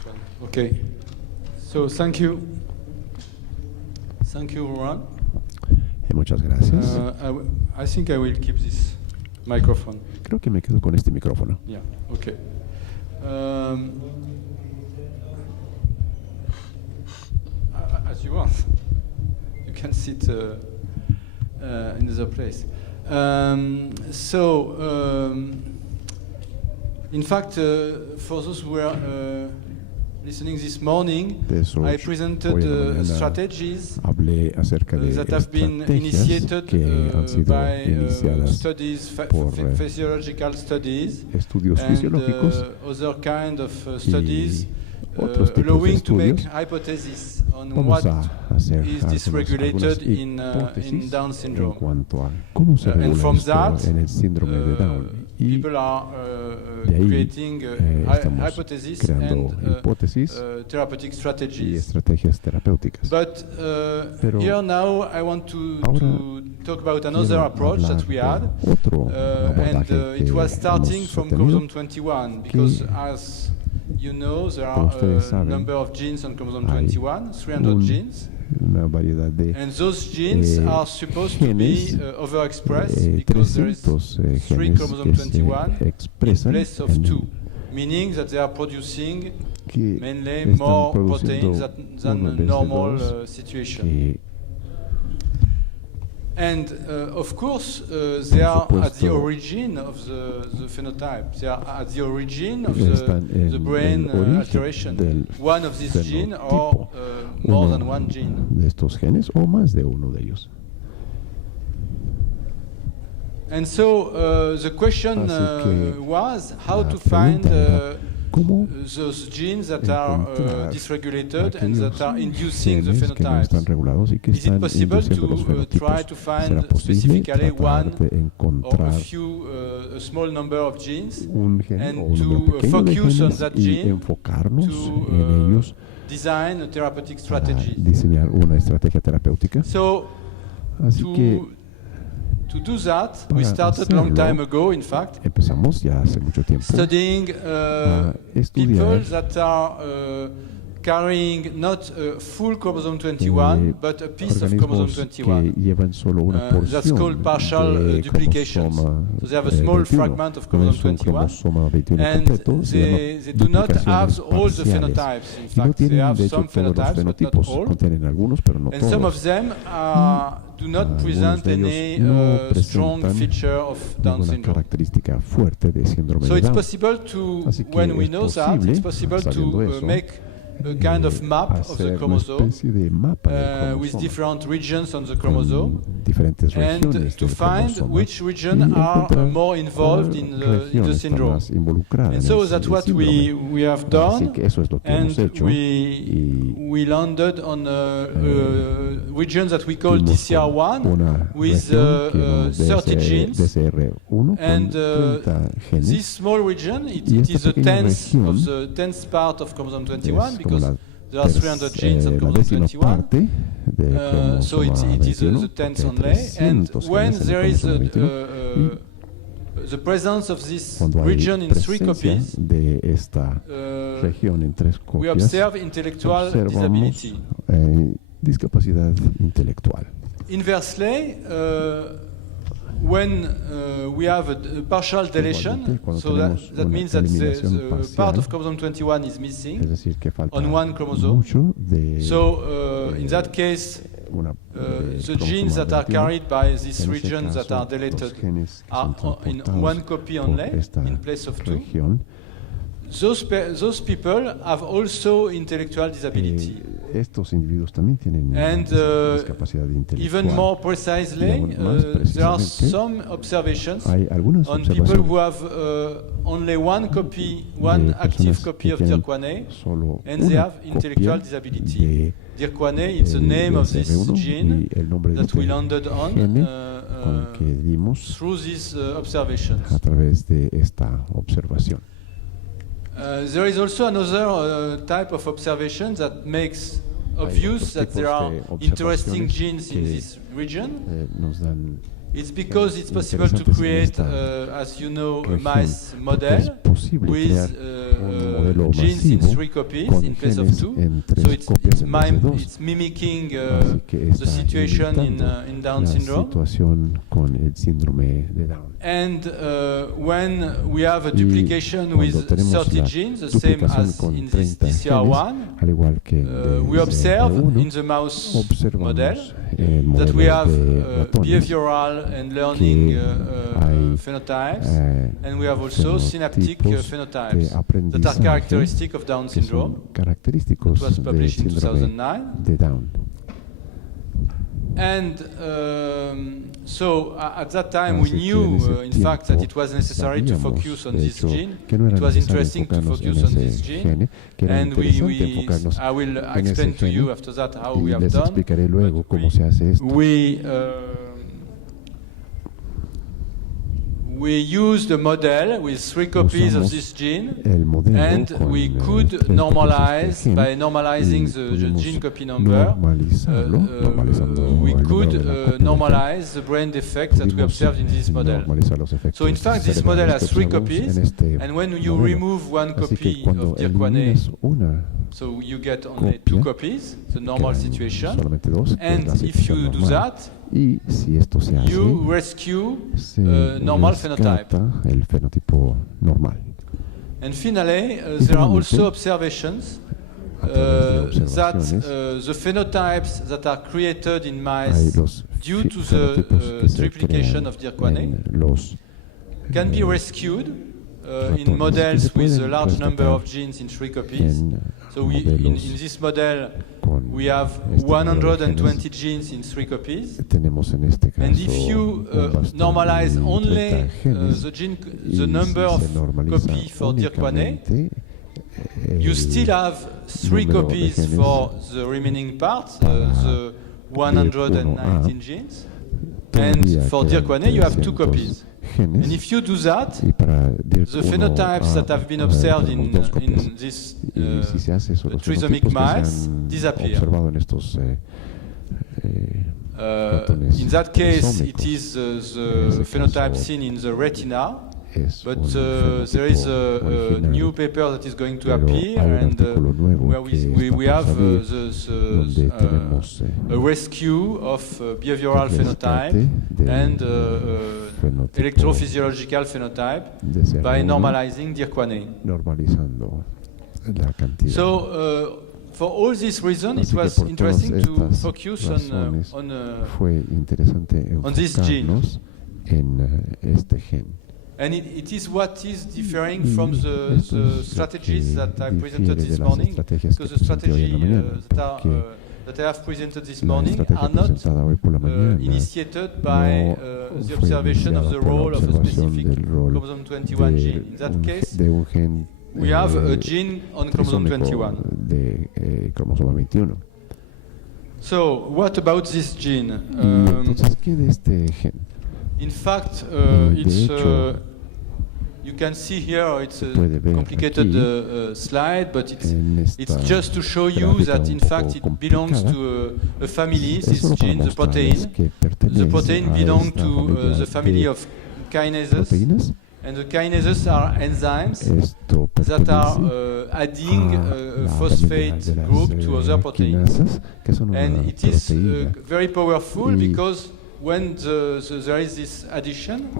this one. Okay. So thank you. Thank you, Ron. Muchas gracias. I think I will keep this microphone. Creo que me quedo con este micrófono. Yeah. Okay. As you want. You can sit in another place. In fact, for those who were listening this morning, I presented strategies that have been initiated by studies, physiological studies, and other kind of studies allowing to make hypotheses on what is dysregulated in Down syndrome. And from that, people are creating hypotheses and therapeutic strategies. But here now I want to talk about another approach that we had, and it was starting from chromosome 21, because as you know, there are a number of genes on chromosome 21, 300 genes. And those genes are supposed to be overexpressed because there is 3 chromosome 21 in place of 2, meaning that they are producing mainly more proteins than a normal situation. And of course, they are at the origin of the phenotype. They are at the origin of the brain alteration. One of these genes or more than one gene. De estos genes o más de uno de ellos. And so the question was how to find those genes that are dysregulated and that are inducing the phenotypes. Is it possible to try to find specifically one or a small number of genes and to focus on that gene to design a therapeutic strategy? So to do that, we started a long time ago, in fact, studying people that are carrying not a full chromosome 21, but a piece of chromosome 21. That's called partial duplication. So they have a small fragment of chromosome 21, and they do not have all the phenotypes. In fact, they have some phenotypes, but not all. And some of them do not present any strong feature of Down syndrome. So it's possible to, when we know that, it's possible to make a kind of map of the chromosome with different regions on the chromosome, and to find which regions are more involved in the syndrome. And so that's what we have done, and we landed on a region that we call DCR1 with 30 genes, and this small region, it is a tenth of the 10th part of chromosome 21, because there are 300 genes on chromosome 21, so it is the 10th only. And when there is the presence of this region in 3 copies, we observe intellectual disability. Inversely, when we have a partial deletion, so that means that the part of chromosome 21 is missing on one chromosome. So in that case, the genes that are carried by these regions that are deleted are in one copy only, in place of 2. Those people have also intellectual disability. And even more precisely, there are some observations on people who have only one copy, one active copy of DYRK1A, and they have intellectual disability. DYRK1A is the name of this gene that we landed on through these observations. There is also another type of observation that makes obvious that there are interesting genes in this region. It's because it's possible to create, as you know, a mice model with genes in 3 copies in place of 2. So it's mimicking the situation in Down syndrome. And when we have a duplication with 30 genes, the same as in this DCR1, we observe in the mouse model that we have behavioral and learning phenotypes, and we have also synaptic phenotypes that are characteristic of Down syndrome. It was published in 2009. And so at that time we knew, in fact, that it was necessary to focus on this gene. It was interesting to focus on this gene, and I will explain to you after that how we have done. We used a model with 3 copies of this gene, and we could normalize, by normalizing the gene copy number, we could normalize the brain defects that we observed in this model. So in fact, this model has 3 copies, and when you remove 1 copy of DIRC1A, so you get only 2 copies, the normal situation, and if you do that, you rescue normal phenotype. And finally, there are also observations that the phenotypes that are created in mice due to the triplication of DIRC1A can be rescued in models with a large number of genes in 3 copies. So in this model, we have 120 genes in 3 copies. And if you normalize only the number of copies for DIRC1A, you still have 3 copies for the remaining part, the 119 genes. And for DIRC1A, you have 2 copies. And if you do that, the phenotypes that have been observed in this trisomic mice disappear. In that case, it is the phenotype seen in the retina, but there is a new paper that is going to appear, and where we have a rescue of behavioral phenotype and electrophysiological phenotype by normalizing DIRC1A. So for all these reasons, it was interesting to focus on this gene. And it is what is differing from the strategies that I presented this morning, because the strategies that I have presented this morning are not initiated by the observation of the role of a specific chromosome 21 gene. In that case, we have a gene on chromosome 21. So, what about this gene? In fact, you can see here it's a complicated slide, but it's just to show you that in fact it belongs to a family, this gene, the protein. The protein belongs to the family of kinases, and the kinases are enzymes that are adding a phosphate group to other proteins. And it is very powerful because when there is this addition,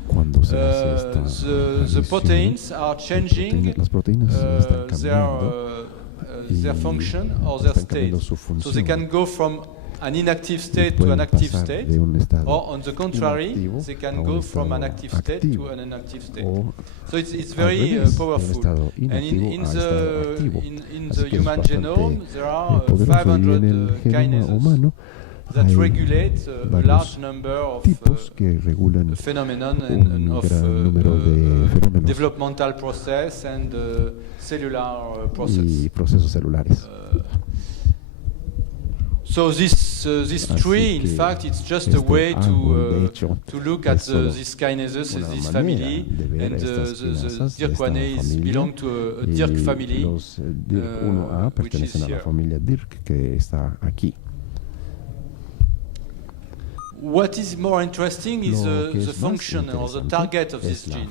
the proteins are changing their function or their state. So they can go from an inactive state to an active state, or on the contrary, they can go from an active state to an inactive state. So it's very powerful. And in the human genome, there are 500 kinases that regulate a large number of phenomena and of developmental process and cellular process. So this tree, in fact, it's just a way to look at these kinases, this family, and the DIRC1A belongs to a DIRC family, which is here. what is more interesting is the function or the target of this gene.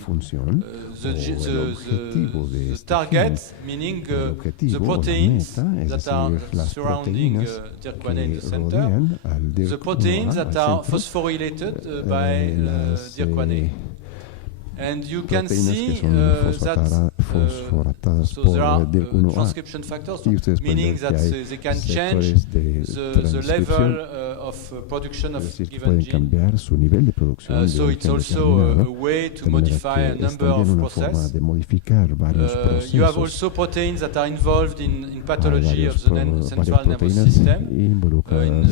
The target, meaning the proteins that are surrounding DYRK1A in the center, the proteins that are phosphorylated by DYRK1A. And you can see that so there are transcription factors, meaning that they can change the level of production of given gene. So it's also a way to modify a number of processes. You have also proteins that are involved in pathology of the central nervous system,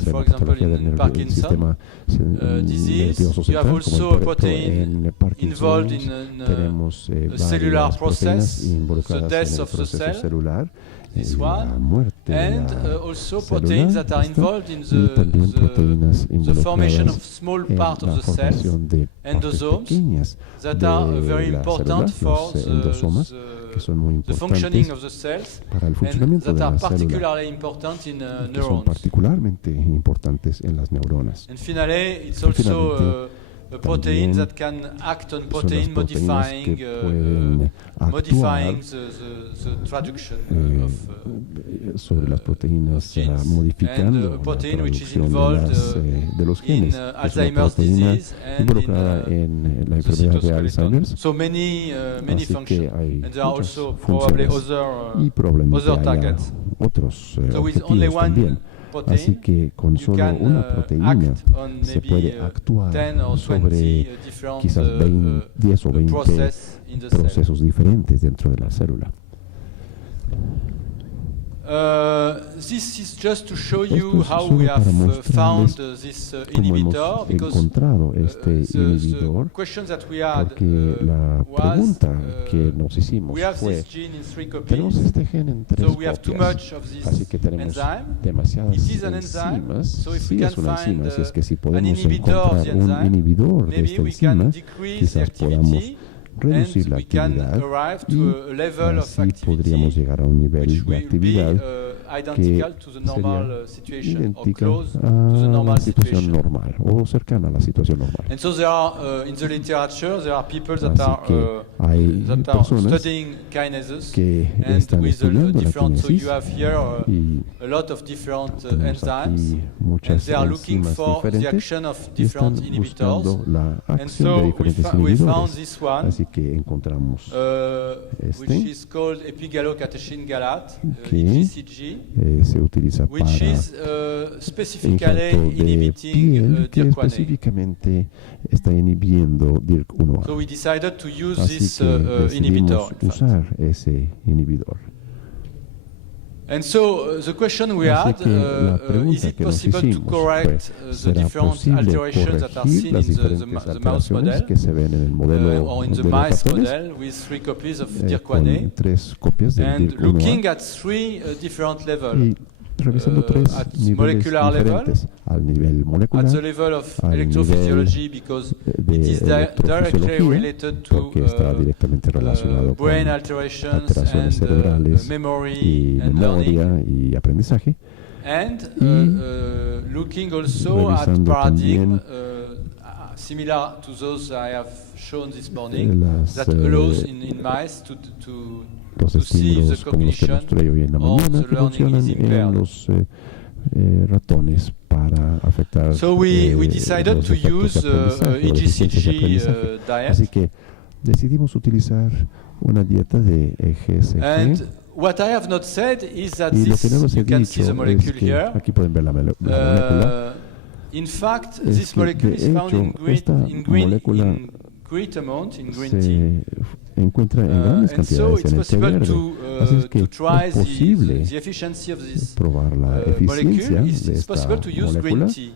for example in Parkinson's disease. You have also a protein involved in a cellular process, the death of the cell, this one, and also proteins that are involved in the formation of small part of the cells, endosomes, that are very important for the functioning of the cells, and that are particularly important in neurons. And finally, it's also a protein that can act on protein modifying the traduction of genes, and a protein which is involved in Alzheimer's disease and in the cytoskeleton. So many functions, and there are also probably other targets. So with only one Así que con solo una proteína se puede actuar sobre quizás 10 o 20 procesos diferentes dentro de la célula. This is just to show you how we have found this inhibitor, because the question that we had was, we have this gene in 3 copies, so we have too much of this enzyme. It is an enzyme, so if we can find an inhibitor of the enzyme, maybe we can decrease the activity, and we can arrive to a level of activity which will be identical to the normal situation, or close to the normal situation. O cercana a la situación normal. And so there are, in the literature, there are people that are studying kinases, and with different, so you have here a lot of different enzymes, and they are looking for the action of different inhibitors. And so we found this one, which is called epigallocatechin galate, EGCG, which is specifically inhibiting DYRK1A. So we decided to use this inhibitor. And so the question we had, is it possible to correct the different alterations that are seen in the mouse model, or in the mice model with 3 copies of DYRK1A, and looking at 3 different levels. At molecular level, at the level of electrophysiology, because it is directly related to brain alterations and memory and learning, and looking also at paradigm similar to those I have shown this morning, that allows in mice to see if the cognition or the learning is impaired. So we decided to use EGCG diet. And what I have not said is that this, you can see the molecule here. In fact, this molecule is found in great amount in green tea. And so it's possible to try the efficiency of this molecule. It's possible to use green tea.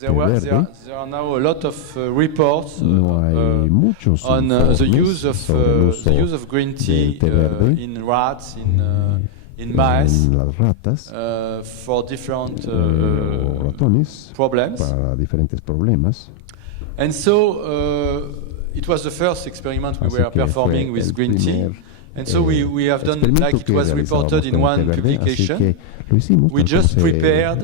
There are now a lot of reports on the use of green tea in rats, in mice, for different problems. And so it was the first experiment we were performing with green tea. And so we have done, like it was reported in one publication, we just prepared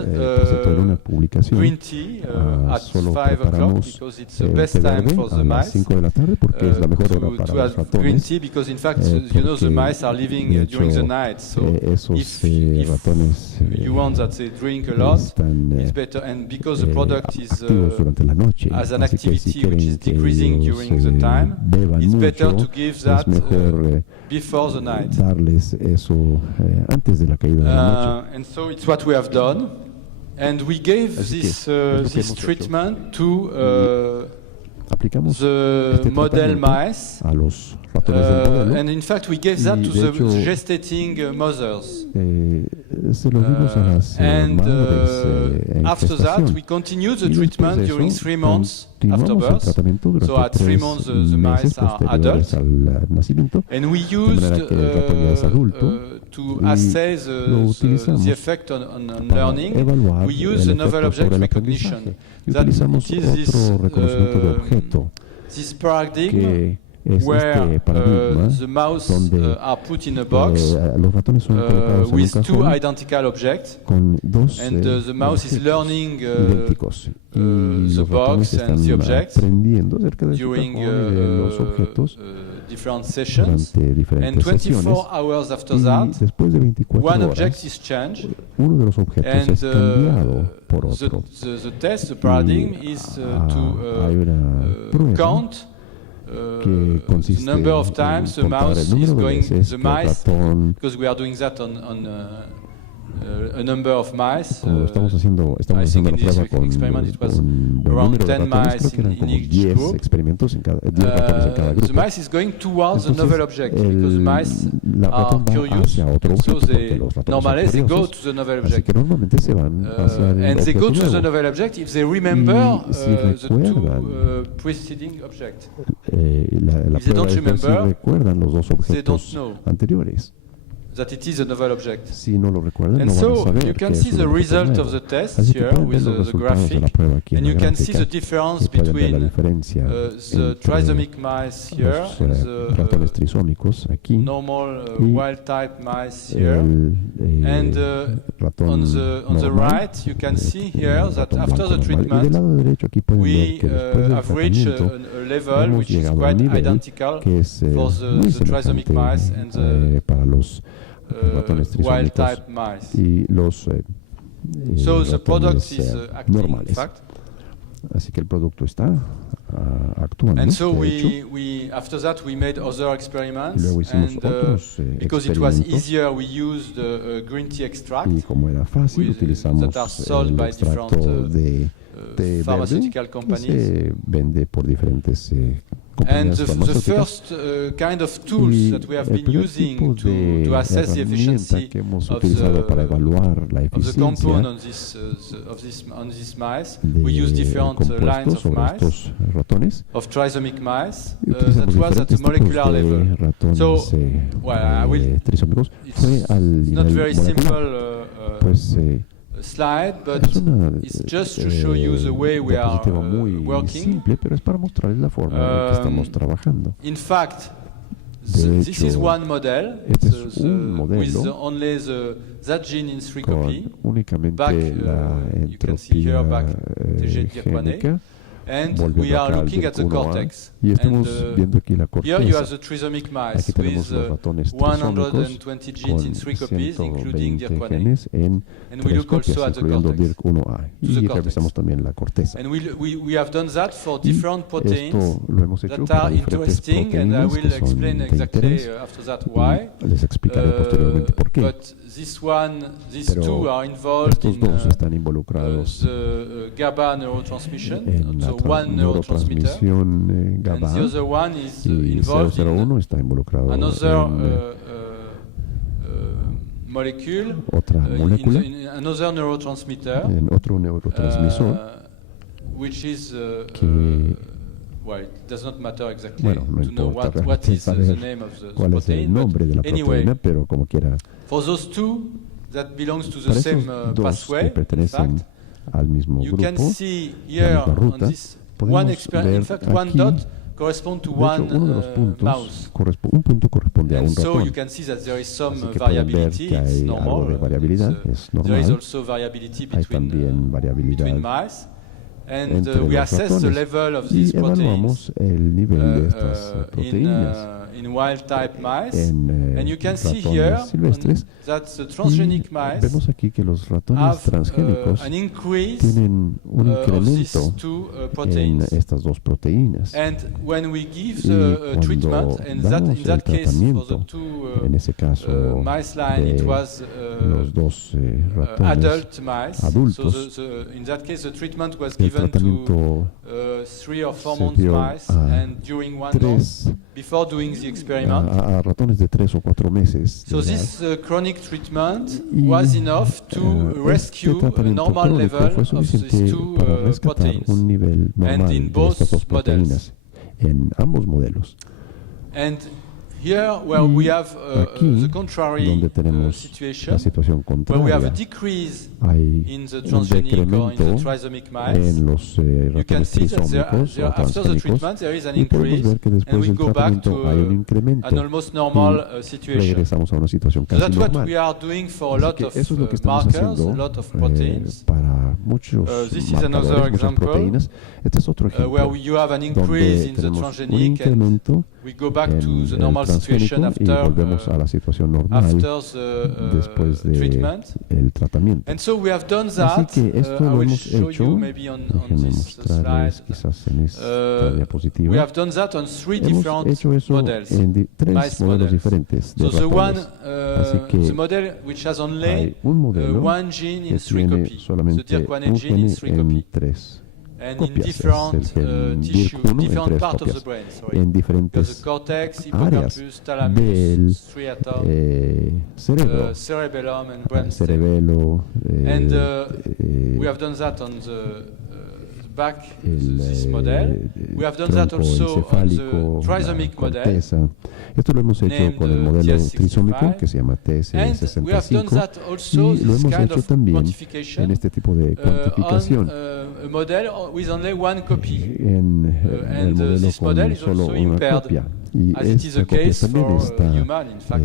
green tea at 5 o'clock because it's the best time for the mice to have green tea, because in fact, you know, the mice are living during the night. So if you want that they drink a lot, it's better. And because the product is as an activity which is decreasing during the time, it's better to give that before the night. And so it's what we have done, and we gave this treatment to the model mice, and in fact we gave that to the gestating mothers. And after that we continued the treatment during 3 months after birth. So at 3 months the mice are adult, and we used to assay the effect on learning. We use the novel object recognition. That it is this paradigm where the mouse are put in a box with 2 identical objects, and the mouse is learning the box and the objects during different sessions, and 24 hours after that, one object is changed, and the test, the paradigm, is to count the number of times the mouse is going, the mice, because we are doing that on a number of mice. I think in this experiment it was around 10 mice in each group. The mice is going towards the novel object because the mice are curious, so they normally they go to the novel object, and they go to the novel object if they remember the 2 preceding objects. If they don't remember, they don't know that it is a novel object. And so you can see the result of the test here with the graphic, and you can see the difference between the trisomic mice here and the normal wild-type mice here. And on the right, you can see here that after the treatment, we have reached a level which is quite identical for the trisomic mice and the wild-type mice. So the product is acting, in fact. Así que el producto está actuando. And so we after that we made other experiments, and because it was easier, we used green tea extract that are sold by different pharmaceutical companies. Vende por diferentes and the first kind of tools that we have been using to assess the efficiency of the compound on this mice, we use different lines of mice, of trisomic mice, that was at the molecular level. So, well, it's not very simple slide, but it's just to show you the way we are working. In fact, this is one model with only that gene in 3 copies. Back, you can see here back TG diaquanate. And we are looking at the cortex. And here you have the trisomic mice with 120 genes in 3 copies, including diaquanate. And we look also at the cortex. And we have done that for different proteins that are interesting, and I will explain exactly after that why. But these 2 are involved in the GABA neurotransmission, so one neurotransmitter, and the other one is involved in another molecule, in another neurotransmitter, which is well, it does not matter exactly to know what is the name of the protein, but anyway, for those 2 that belongs to the same pathway, in fact, you can see here on this one experiment, in fact, one dot correspond to one mouse. Un punto corresponde a un so ratón. you can see that there is some Así que pueden ver variability. que It's hay normal. algo de variabilidad, es There is normal. also variability Hay between también variabilidad mice. And entre we los assess the ratones. level of Y these proteins evaluamos el nivel de estas proteínas in wild type mice. en And you can see here ratones silvestres. that the transgenic Y mice vemos aquí que los ratones have transgénicos an increase tienen un of these incremento two en proteins. estas dos proteínas. And when we give Y the treatment, cuando and damos in that el case for the tratamiento, two en ese caso mice line, it de was los dos ratones adult mice. adultos, So in that case, the treatment was el given to tratamiento 3 or 4 se months dio mice, and during 1 month before doing the experiment. a ratones de 3 o 4 meses. So this chronic treatment was enough to rescue a tratamiento normal crónico level fue of suficiente these two para rescatar proteins. un nivel normal And in de both estas dos proteínas en ambos modelos. And here, where we have Aquí, the contrary donde tenemos situation, la situación where we have a contraria, decrease hay in the un transgenic or in decremento the trisomic mice, en los you can ratones see that trisómicos o after the transgénicos, treatment there is an y podemos increase, ver que and después we del go back tratamiento to hay un incremento an almost normal y situation. regresamos a una situación So casi that's what normal. we are doing for a Así lot que of eso es lo que estamos markers, haciendo a lot of proteins, para muchos this is marcadores, another muchas example, proteínas. Este es otro ejemplo where you have an increase donde in the tenemos un transgenic, and incremento we go back en to the el normal situation transgénico y after volvemos a la situación normal después de treatment. el tratamiento. And so we have done Así that. que esto I lo will hemos show hecho. you maybe on Déjenme this mostrarles slide. quizás en esta diapositiva. We have done that on 3 Hemos different hecho eso models. en tres mice modelos models. diferentes de So the one, ratones. Así que the model which has only hay un modelo one gene in que 3 tiene copies, the solamente DYRK1 un gene in gene 3 en copies, 3 and in copias. different Es el gen tissue, DYRK1 en different 3 parts of the copias. brain. Sorry. En Because the diferentes cortex, áreas hippocampus, del thalamus, striatum, cerebro, cerebellum, and brainstem. cerebelo, And we have done that on the back, this model. We have done that tronco also on encefálico, the trisomic la model. corteza. Esto lo hemos hecho named con el modelo TS65, trisómico que se llama And we have done TS65 that also, y lo this hemos kind hecho of también quantification, en este tipo de on cuantificación a model with only one copy. en el and modelo this con model is solo also una impaired, copia y as it is esta the copia case también for está human, in fact.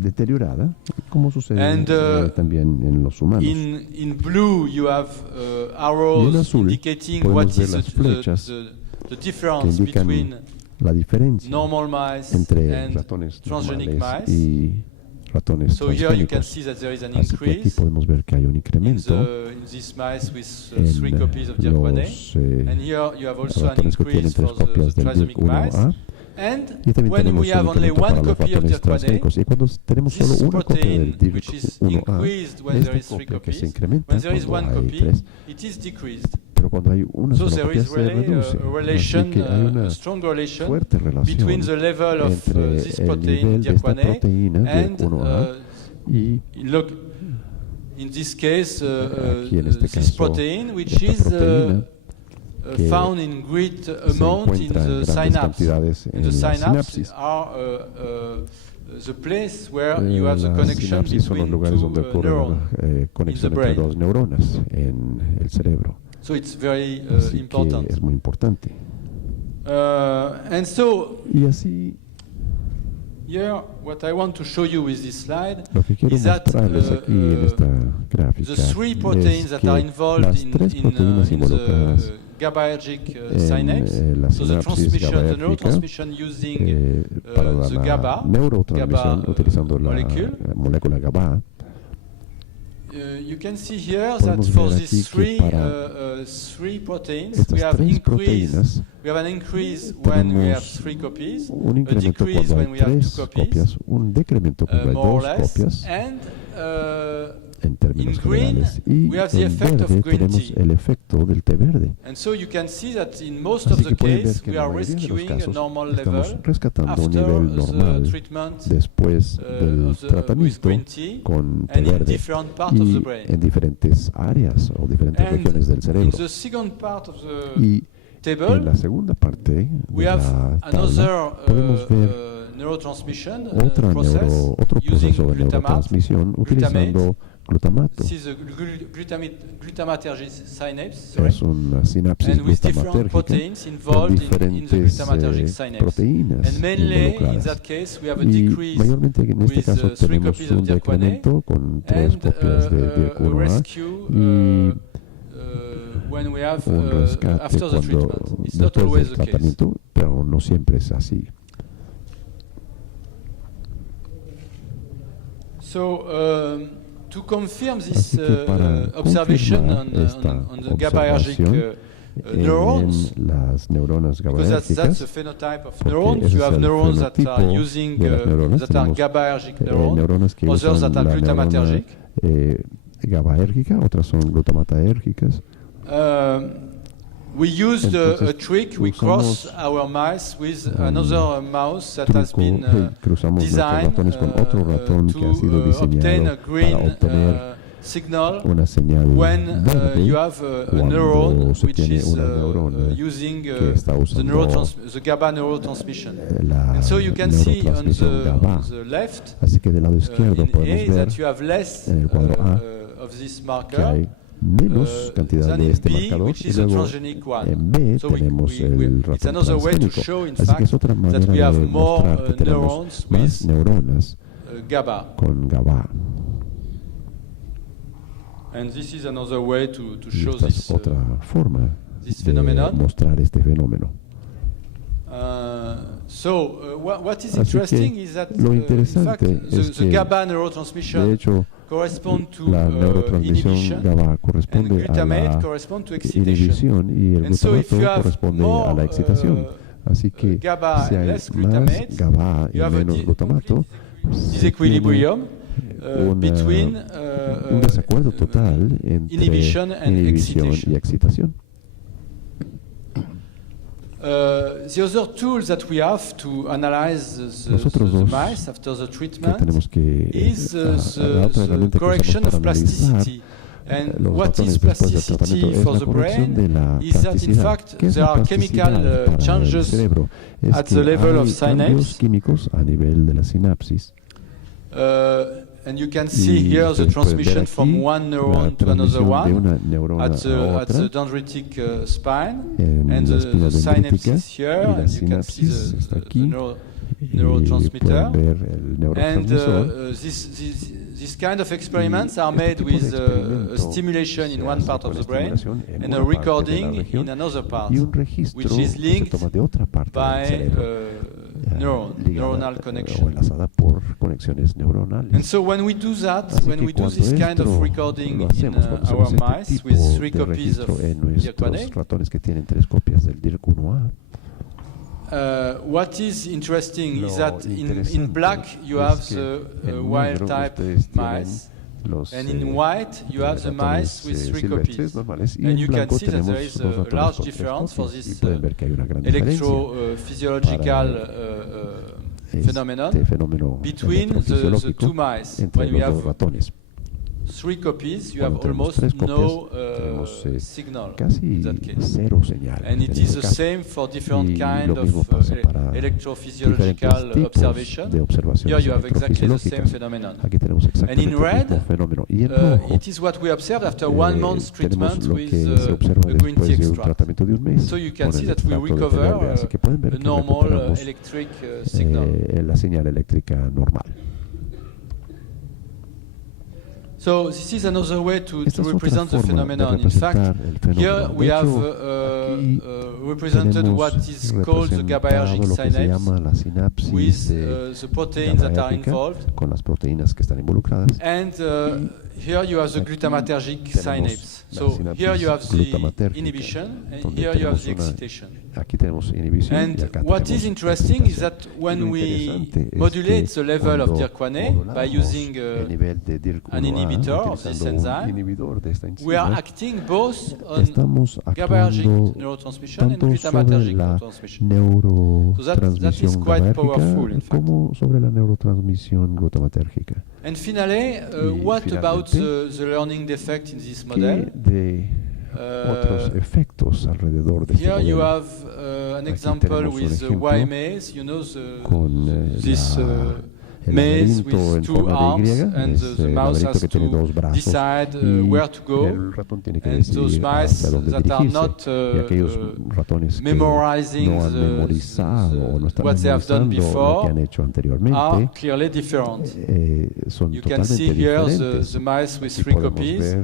deteriorada, como sucede And, también en los humanos. In blue, you have Y en arrows azul indicating podemos what ver is las flechas the que difference indican between la diferencia normal mice entre and ratones transgenic normales mice. y ratones So here you can transgénicos. see that there is an Así que aquí increase podemos ver que hay un incremento in these mice with en 3 copies of DYRK1A. los And here you have also an ratones que tienen increase 3 for the copias del trisomic mice. DYRK1A. And Y también when tenemos we have un only incremento one para los copy of ratones DYRK1A, transgénicos. Y cuando tenemos solo this una copia del protein, which is DYRK1A, increased when there is esta 3 copia que se copies, incrementa when there is one cuando hay copy, 3, it is decreased. pero cuando hay una So sola there copia is se really reduce. a relation, Así que hay a una strong relation fuerte between relación the level of entre this el protein, nivel de esta DYRK1A, proteína and DYRK1A y look, in this case, aquí en este this caso protein, which esta is proteína que found in great se amount in encuentra en the grandes synapse. cantidades In en the la synapse sinapsis. are the place where you have the Las connection sinapsis son los between lugares donde two ocurre neurons. la conexión entre brain. dos neuronas en el cerebro. So it's very Así important. que es muy importante. And so Y así here, what I want to show you with this slide lo que quiero is that mostrarles aquí en esta gráfica the 3 proteins es that que are involved las in 3 proteínas the involucradas GABAergic en synapse, la so the sinapsis transmission, the GABAérgica neurotransmission using para the la GABA neurotransmisión utilizando la molecule. molécula GABA. You can see here that Podemos for ver these aquí que para 3 proteins, estas we have 3 increase. proteínas We have an increase when we have tenemos 3 copies, un a incremento decrease cuando when hay we have 2 3 copies, copias, un decremento cuando hay more or 2 less, copias and en términos in green, generales. Y we have the en effect of verde green tenemos tea. el efecto del té verde. And so you can see that in most Así of que the pueden ver cases que we en la are mayoría de los rescuing a casos normal estamos level rescatando un after nivel the normal treatment después del with tratamiento green tea con té and in verde different parts of the y brain. en diferentes áreas o diferentes And regiones del in cerebro. the second part of the Y table, en la segunda parte de we have la another tabla podemos ver neurotransmission otro process proceso de using neurotransmisión utilizando glutamato. This is a glutamatergic synapse, Es una sinapsis and with different glutamatérgica proteins con involved in the diferentes glutamatergic synapse. proteínas And mainly in involucradas. that case we have a Y decrease mayormente en este with caso 3 tenemos copies of un DIRC1A decremento con 3 and copias de a DIRC1A rescue y when we have un rescate after the cuando treatment. It's not después always del the case. tratamiento, pero no siempre es así. So to confirm this Así que para observation confirmar on esta the GABAergic observación neurons, en las neuronas because that's the GABAérgicas, phenotype of porque neurons. ese You es have el neurons that are fenotipo using de las neuronas. that are Tenemos, GABAergic neurons, neuronas que others usan that are la glutamatergic. neurona GABAérgica, otras son glutamatérgicas. We used Entonces, a trick. We cross our mice with another mouse that has been cruzamos nuestros designed ratones con otro ratón que ha sido to obtain diseñado a green para obtener signal una señal when verde you have a neuron se which tiene is una neurona using que está usando the GABA neurotransmission. la And so you can see on neurotransmisión GABA. the left Así que del lado izquierdo in podemos A ver that you have less en el cuadro A of this que marker hay menos cantidad than de in este B, marcador which y is a luego transgenic one. en B So tenemos el it's ratón another way to transgénico. show, in Así que es fact, otra that manera we have de more mostrar que tenemos neurons más with neuronas GABA. con GABA. And this is another way to Y show esta es this, otra forma this de phenomenon. mostrar este fenómeno. What is Así interesting que is that lo in fact interesante es the que, GABA de neurotransmission hecho, correspond to la neurotransmisión inhibition, GABA and corresponde a glutamate la correspond to excitation. inhibición y el And so if you glutamato have corresponde more a la excitación. Así que GABA si and hay less más glutamate, GABA y you have a menos glutamato, se disequilibrium tiene between un desacuerdo total entre inhibition and inhibición excitation. y excitación. The other tools that we have to analyze Los otros the dos mice after the que treatment tenemos que is la otra the herramienta que correction usamos of para analizar plasticity. And los what is ratones después del plasticity tratamiento es for la the corrección de brain la is that in plasticidad. fact ¿Qué es there la are plasticidad chemical para el changes cerebro? Es at que the level hay of synapse. cambios químicos a nivel de la sinapsis. And you can see Y here the ustedes pueden ver transmission aquí from one la neuron to another transmisión de one una neurona at a the otra dendritic spine, en and la the espina synapse dendrítica, is here, y la and you can see sinapsis está the aquí, y neurotransmitter. pueden ver el And neurotransmisor. this kind of experiments are Este made tipo de with a experimento stimulation in se one hace part con of the brain estimulación en and una a parte de la recording región in another part, y un registro which is que se linked toma de otra parte del by cerebro, neuronal o connection. enlazada por conexiones neuronales. And so when we do that, Así when que we do cuando this kind of esto recording lo in hacemos, cuando our hacemos mice este with tipo 3 de copies registro of en nuestros DIRC1A, ratones que tienen 3 copias del DIRC1A, what is interesting is lo that in interesante black you es have que the en wild negro type ustedes tienen mice, los and in white you have the mice ratones with 3 silvestres copies. normales, y And en you can blanco see that tenemos there is dos a ratones large con 3 difference for copias, y this pueden ver que hay una gran diferencia electrophysiological phenomenon este fenómeno between the electrofisiológico two mice. entre When we los dos have ratones. 3 copies, you have Cuando tenemos almost 3 copias, no tenemos signal casi in that case. cero señal. And it en is este the caso. same for different Y kind lo mismo of pasa para electrophysiological diferentes tipos observation. de observaciones Here you have exactly the same electrofisiológicas. phenomenon. Aquí tenemos exactamente And in el red, mismo fenómeno. Y en rojo, it is what we observed after 1 month's tenemos treatment lo with que se observa a green tea después de un extract. tratamiento de un mes So you can con see el that we extracto de té recover verde. Así que pueden ver a que normal recuperamos electric signal. la señal eléctrica normal. So this is another way to Esta es otra represent the forma de phenomenon. In fact, representar el fenómeno. here we De have hecho, aquí represented what is called the GABAergic lo que se synapse llama la sinapsis with de the proteins that are GABAérgica, involved. con las proteínas que están involucradas. And here you have the glutamatergic tenemos synapse. la So sinapsis here you have the glutamatérgica, inhibition, and donde here you have tenemos the una- excitation. Aquí tenemos inhibición y And acá what tenemos is interesting is excitación. that when Lo we interesante es modulate que the level of cuando DIRC1A by modulamos using el nivel de DIRC1A, an inhibitor of this utilizando un enzyme, inhibidor de esta we are enzima, acting both on estamos GABAergic actuando neurotransmission and tanto sobre glutamatergic la neurotransmission. neurotransmisión So that is quite powerful, GABAérgica in fact. como sobre la neurotransmisión glutamatérgica. And finally, Y what about finalmente, the learning defect in this ¿Qué model? de otros efectos alrededor de este Here you modelo? have an Aquí example tenemos un with the ejemplo Y maze, you know, con this el maze with two arms, and the mouse has to decide where to go, and those mice that are not memorizing what they have done before are clearly different. You can see here the mice with 3 copies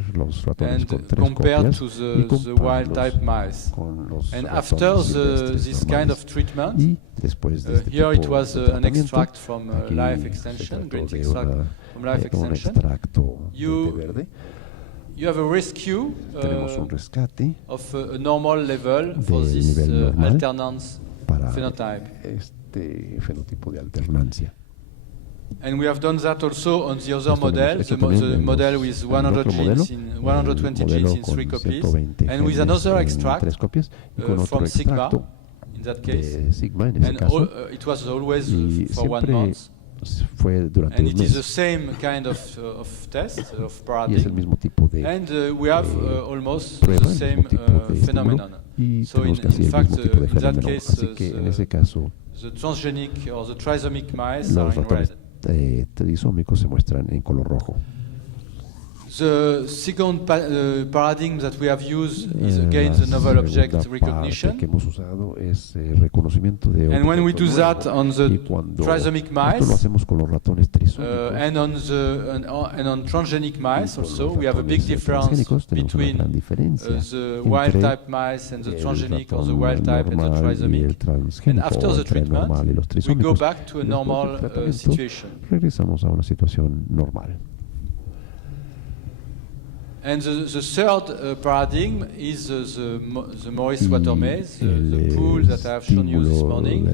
and compared to the wild-type mice. And after this kind of treatment, here it was an extract from Life Extension, green extract from Life Extension. You have a rescue of a normal level for this alternance phenotype. And we have done that also on the other model, the model with 120 genes in 3 copies, and with another extract from Sigma, in that case, and it was always for 1 month. And it is the same kind of test, of paradigm, and we have almost the same phenomenon. So in fact, in that case, the transgenic or the trisomic mice are in red. Trisómicos se muestran en color rojo. The second paradigm that we have used is again the novel object recognition. Que hemos usado es reconocimiento de and when we do that on the trisomic mice, lo hacemos con los ratones trisómicos, and on transgenic mice also, we have a big difference between the wild-type mice and the transgenic, or the wild-type and the trisomic. And after the treatment, we go back to a normal situation. Regresamos a una situación normal. And the third paradigm is the Morris water maze, the pool that I have shown you this morning,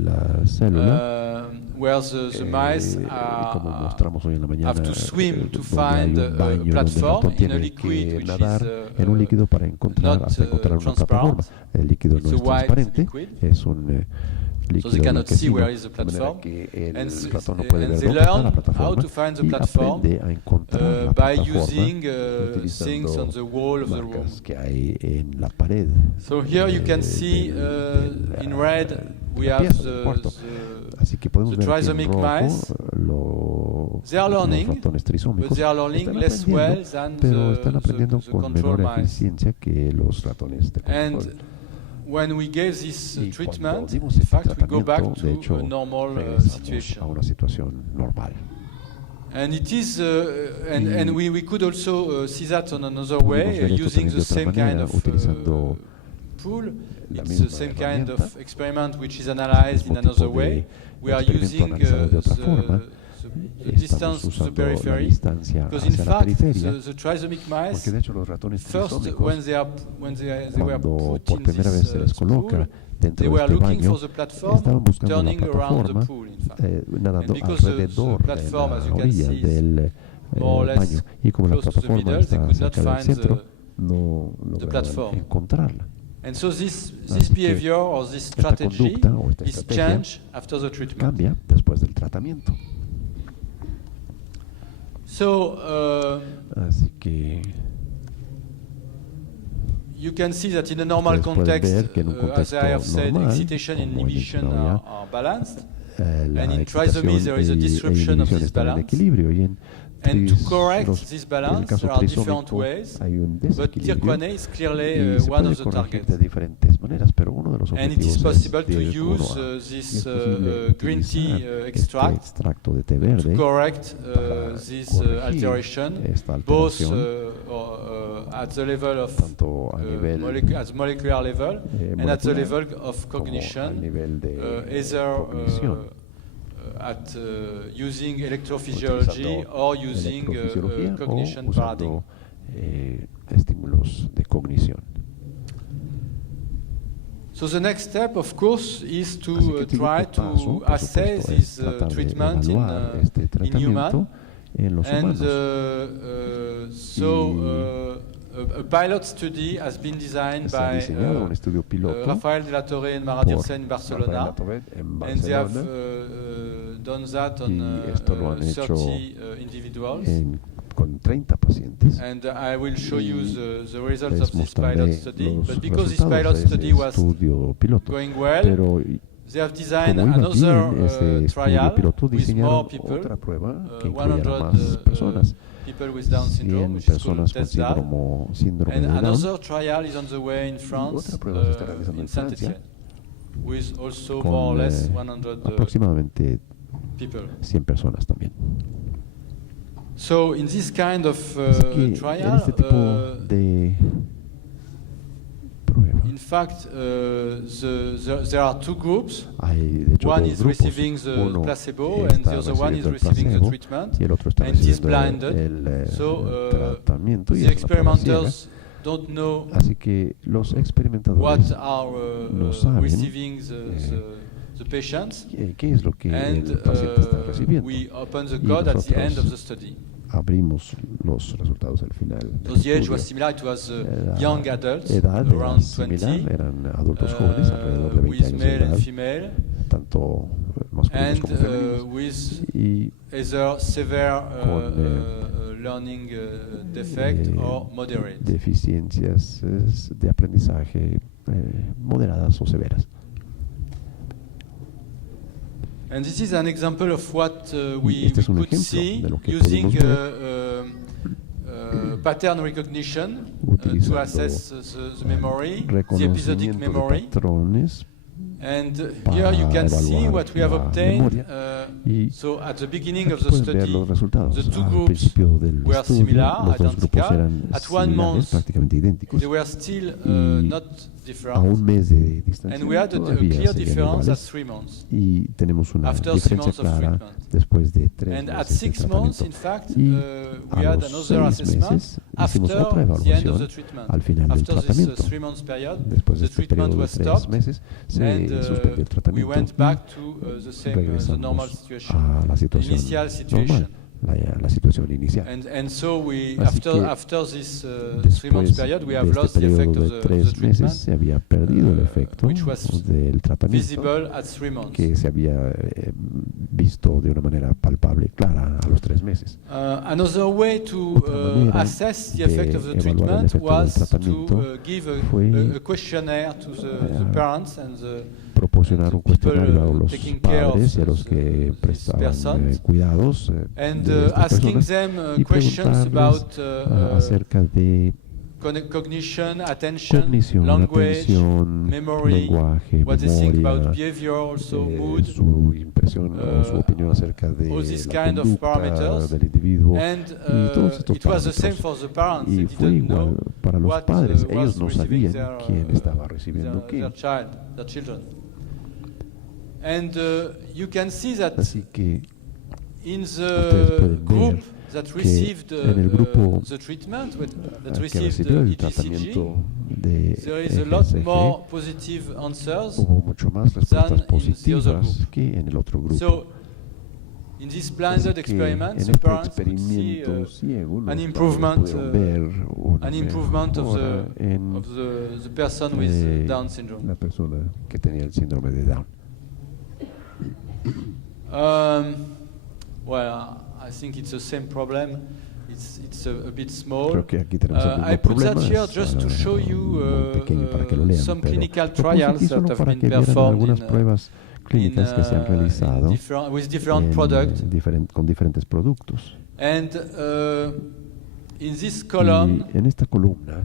where the mice have to swim to find a platform in a liquid which is not transparent. It's a white liquid. So they cannot see where is the platform, and they learn how to find the platform by using things on the wall of the room. So here you can see in red we have the trisomic mice. They are learning, but they are learning less well than the control mice. And when we gave this treatment, in fact, we go back to a normal situation. And it is, and we could also see that on another way, using the same kind of pool. It's the same kind of experiment which is analyzed in another way. We are using the distance to the periphery, because in fact the trisomic mice, first when they were put in this pool, they were looking for the platform, turning around the pool, in fact. And because the platform, as you can see, is more or less close to the middle, they could not find the platform. And so this behavior or this strategy is changed after the treatment. So you can see that in a normal context, as I have said, excitation and inhibition are balanced, and in trisomy there is a disruption of this balance. And to correct this balance, there are different ways, but Tirquané is clearly one of the targets. And it is possible to use this green tea extract to correct this alteration, both at the level of at molecular level and at the level of cognition, either at using electrophysiology or using cognition paradigm. Estímulos de cognición. So the next step, of course, is to try to assess this treatment in human. And so a pilot study has been designed by Rafael de la Torre and Mara Dirsen in Barcelona, and they have done that on 30 individuals. And I will show you the results of this pilot study. But because this pilot study was going well, they have designed another trial with more people, otra prueba que incluyera más personas. People with Down syndrome, which is called TESDAL, and another trial is on the way in France, in Saint-Étienne, with also more or less 100 aproximadamente people. 100 personas también. So in this kind of trial, este tipo de prueba, in fact, there are two groups. Hecho, one is receiving the placebo, and the other one is receiving the treatment, and it is blinded. So the experimenters don't know Así que los experimentadores what are no saben receiving the patients, qué es lo que el paciente está recibiendo. We open the code at the end of the study. Abrimos los resultados al final. The age was similar. It was young adults, around 20, eran adultos jóvenes, alrededor de 20 with años male de edad, and female, tanto masculinos and como femeninos, with y either severe learning defect or moderate. Deficiencias de aprendizaje moderadas o severas. And this is an example of what we could see using pattern recognition to assess the memory, the episodic memory. And here you can see what we have obtained. So at the beginning of the study, the two groups were similar, identical. At 1 month, they were still not different. And we had a clear difference at 3 months. After 3 months of treatment. And at 6 months, in fact, we had another assessment after the end of the treatment. After this 3 months period, the treatment was stopped, and we went back to the same, the normal situation, initial situation. La situación inicial. And so we, after this 3 months period, we have lost the effect of the treatment, se había perdido el efecto which was del tratamiento, visible at 3 months. Que se había visto de una manera palpable, clara, a los 3 meses. Another way to assess the effect of the treatment was to give a questionnaire to the parents and the proporcionar un cuestionario a los padres y a los que prestaban cuidados de asking them questions about acerca de cognition, attention, language, memory, lenguaje, what they think about behavior, also mood, su impresión o su opinión acerca de all these la kind of parameters. del individuo, and y todos estos it was the same for the parents. Y they fue didn't igual know para los what padres, ellos was no receiving sabían quién estaba recibiendo qué. Their children. And you can see that Así que in the group that received the treatment, that received the EGCG, there is a lot more positive answers hubo mucho más respuestas positivas que en el otro grupo. So, in this blinded experiment, the parents could see an improvement of the person with Down syndrome. La persona que tenía el síndrome de Down. Well, I think it's the same problem. It's a bit small. Creo que aquí tenemos el mismo I put problema, that here just to show you some clinical pero trials that have para been que vean performed algunas pruebas clínicas que se han realizado with different products. Con diferentes productos. And in this column, y en esta columna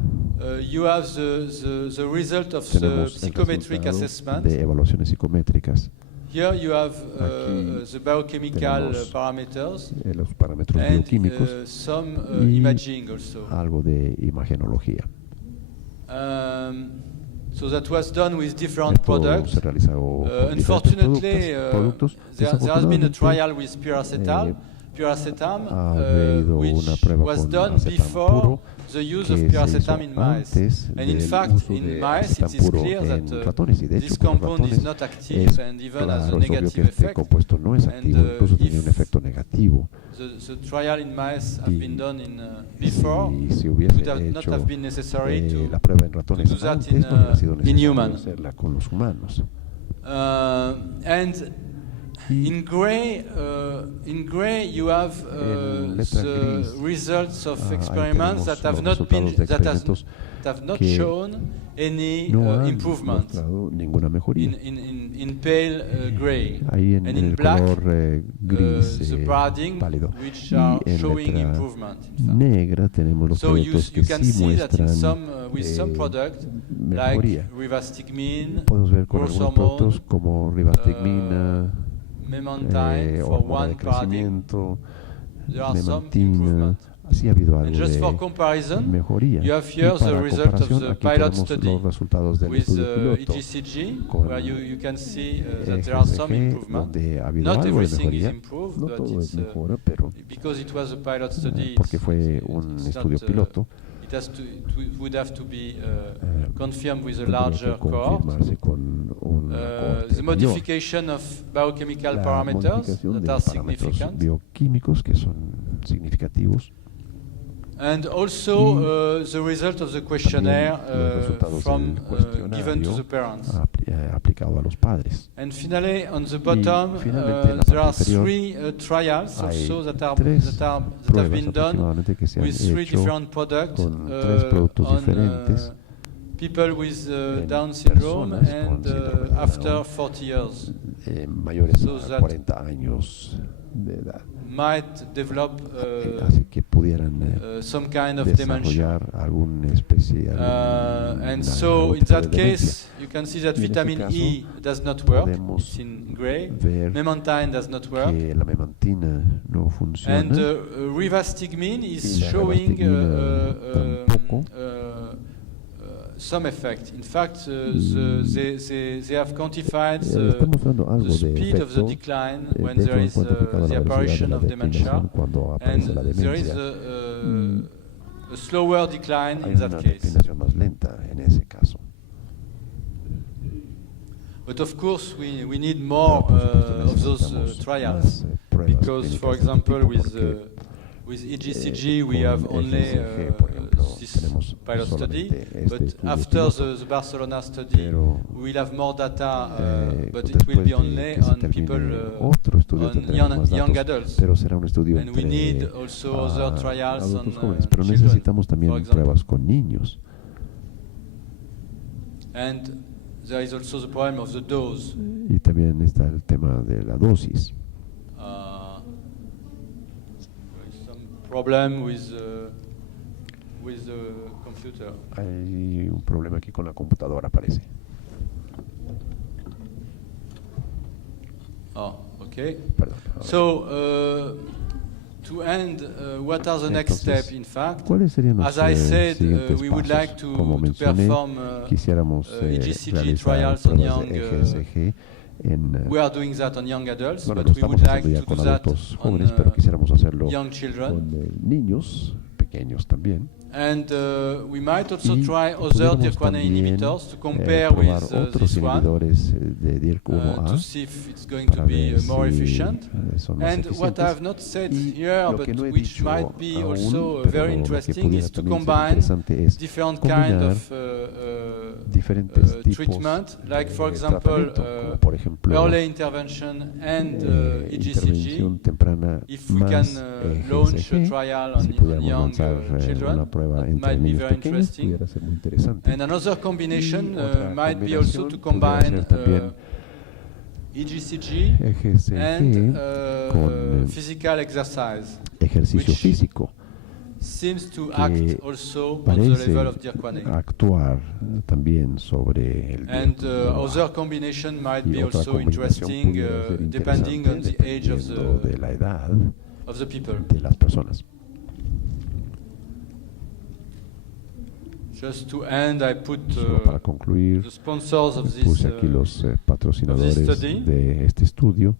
you have the result of the psychometric assessment. De evaluaciones psicométricas. Here you have the biochemical parameters los parámetros bioquímicos some imaging also. Algo de imagenología. So that was done with different products. Unfortunately, there has been a trial with piracetam, which was done before the use of piracetam in mice. And in fact, in mice, it is clear that this compound is not active and even has a negative effect. And if the trial in mice have been done before, it would not have been necessary to do that in humans. And In gray you have the results of experiments that have not shown any improvement. In pale gray, and in black the paradigm which are showing improvement. So you can see that in with some products like rivastigmine, growth hormone, memantine for one paradigm, there are some improvements. And just for comparison, you have here the result of the pilot study with EGCG, where you can see that there are some improvements. Not everything is improved, but it's, because it was a pilot study, it would have to be confirmed with a larger cohort. The modification of biochemical parameters that are significant. And also the result of the questionnaire given to the parents. And finally, on the bottom, there are 3 trials also that have been done with 3 different products on people with Down syndrome and after 40 years. So that might develop some kind of dementia. And so in that case, you can see that vitamin E does not work. It's in gray. Memantine does not work. And rivastigmine is showing some effect. In fact, they have quantified the speed of the decline when there is the apparition of dementia, and there is a slower decline in that case. But of course, we need more of those trials, because, for example, with EGCG, we have only this pilot study, but after the Barcelona study, we will have more data, but it will be only on people, on young adults. And we need also other trials on children, for example. And there is also the problem of the dose. Y también está el tema de la dosis. Problem with the computer. Hay un problema aquí con la computadora, parece. Oh, okay. Perdón. So, to end, what are the next steps? In fact, as I said, we would like to perform EGCG trials on young. We are doing that on young adults, but we would like to do that on young children. Niños pequeños también. And we might also try other DYRK1A inhibitors to compare with this one, to see if it's going to be more efficient. And what I have not said here, but which might be also very interesting, is to combine different kind of treatment, like, for example, early intervention and EGCG, if we can launch a trial on young children. That might be very interesting. And another combination might be also to combine EGCG and physical exercise, which seems to act also on the level of DYRK1A. Actuar también sobre el and other combination might be also interesting, depending on the age of the people. De las personas. Just to end, I put para concluir, the sponsors of puse aquí los patrocinadores de este estudio.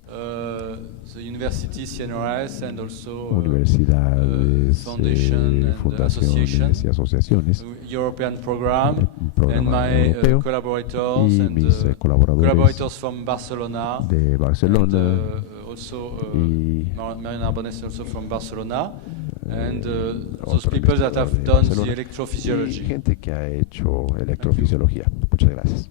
The University CNRS and also universidades, fundaciones y asociaciones, European program, and my collaborators and collaborators from Barcelona, de Barcelona, and, also Marina Arbonés also from Barcelona, and those people that have done the electrophysiology. Gente que ha hecho electrofisiología. Muchas gracias.